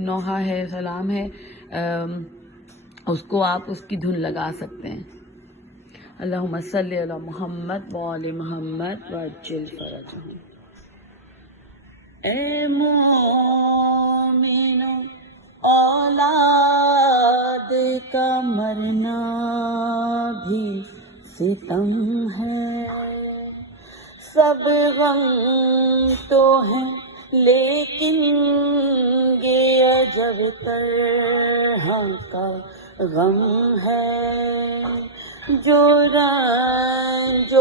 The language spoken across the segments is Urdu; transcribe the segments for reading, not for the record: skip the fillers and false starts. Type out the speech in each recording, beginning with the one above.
نوحہ ہے، سلام ہے، اس کو آپ اس کی دھن لگا سکتے ہیں. اللہم صلی علی محمد وآل محمد وعجل فرجہم. اے مومنو، اولاد کا مرنا بھی ستم ہے. سب غم تو ہیں لیکن یہ عجب طرح کا غم ہے. جو رنج و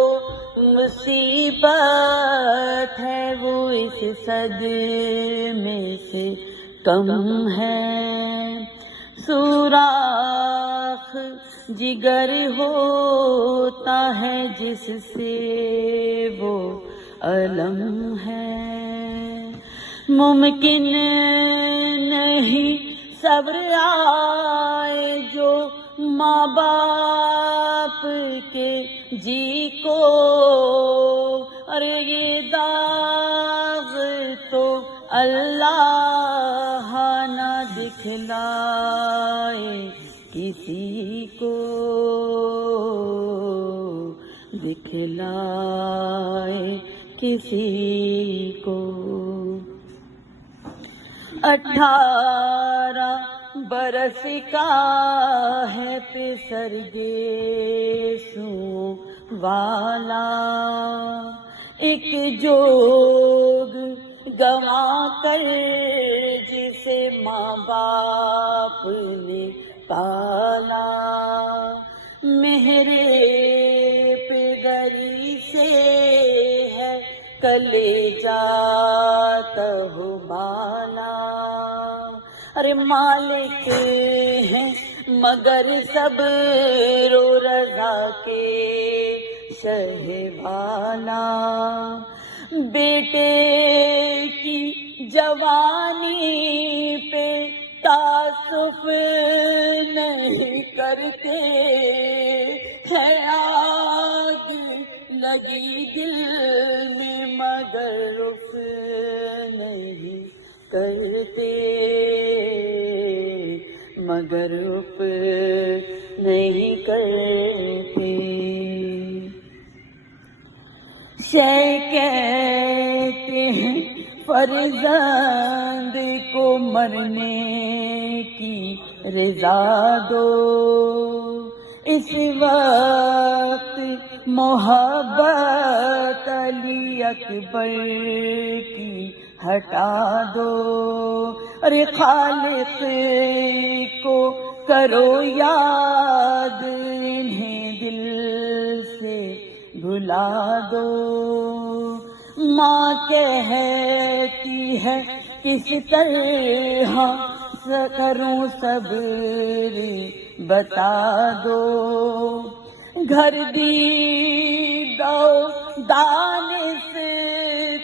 مصیبت ہے وہ اس صدمے سے کم ہے. سوراخ جگر ہوتا ہے جس سے وہ علم ہے. ممکن نہیں صبر آئے جو ماں باپ کے جی کو، اور یہ داغ تو اللہ نہ دکھلائے کسی کو، دکھلائے کسی کو. 18 برس کا ہے پسر گیسوں والا، ایک جوگ گوا کر جسے ماں باپ نے پالا. میرے پدری سے ہے کلیجہ تہ بالا. ارے مالک ہیں مگر صبر و رضا کے شہوالا. بیٹے کی جوانی پہ تعصف نہیں کرتے، ہے آگ لگی دل میں مگر رخ نہیں کرتے، مگر رخ نہیں کرتے. شے کہتے ہیں فرزند کو مرنے کی رضا دو، اس وقت محبت علی اکبر کی ہٹا دو. ارے خالق کو کرو یاد، انہیں دل سے بھلا دو. ماں کہتی ہے کس طرح کروں صبر بتا دو. گھر دید و دانش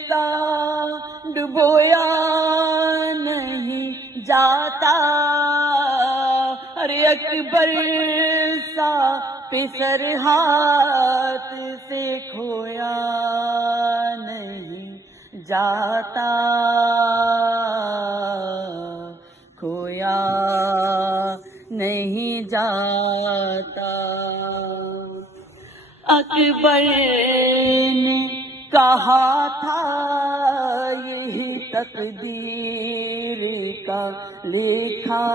کا ڈبویا نہیں جاتا. ارے اکبر سا پسر ہاتھ سے کھویا نہیں جاتا، کھویا نہیں جاتا. اکبر نے کہا تھا یہی تقدیر کا لکھا،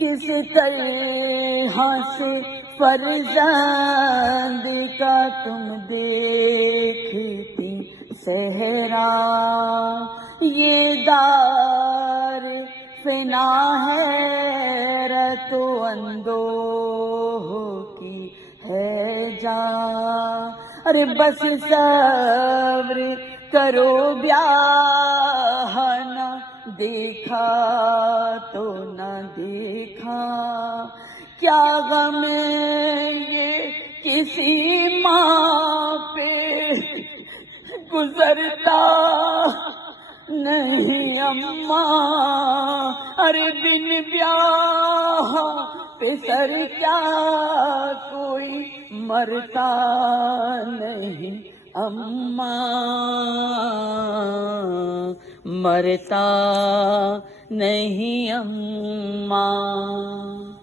کس طرح سے فرزند کا تم دیکھتی صحرا. یہ دار فنا حیرت و اندوہ کی ہے جان. ارے بس صبر کرو بیاہ نہ دیکھا تو نہ دیکھا. کیا غم یہ کسی ماں پہ گزرتا نہیں اماں. ارے بن بیاہ پسر کیا کوئی مرتا نہیں اماں. مرتا نہیں اماں.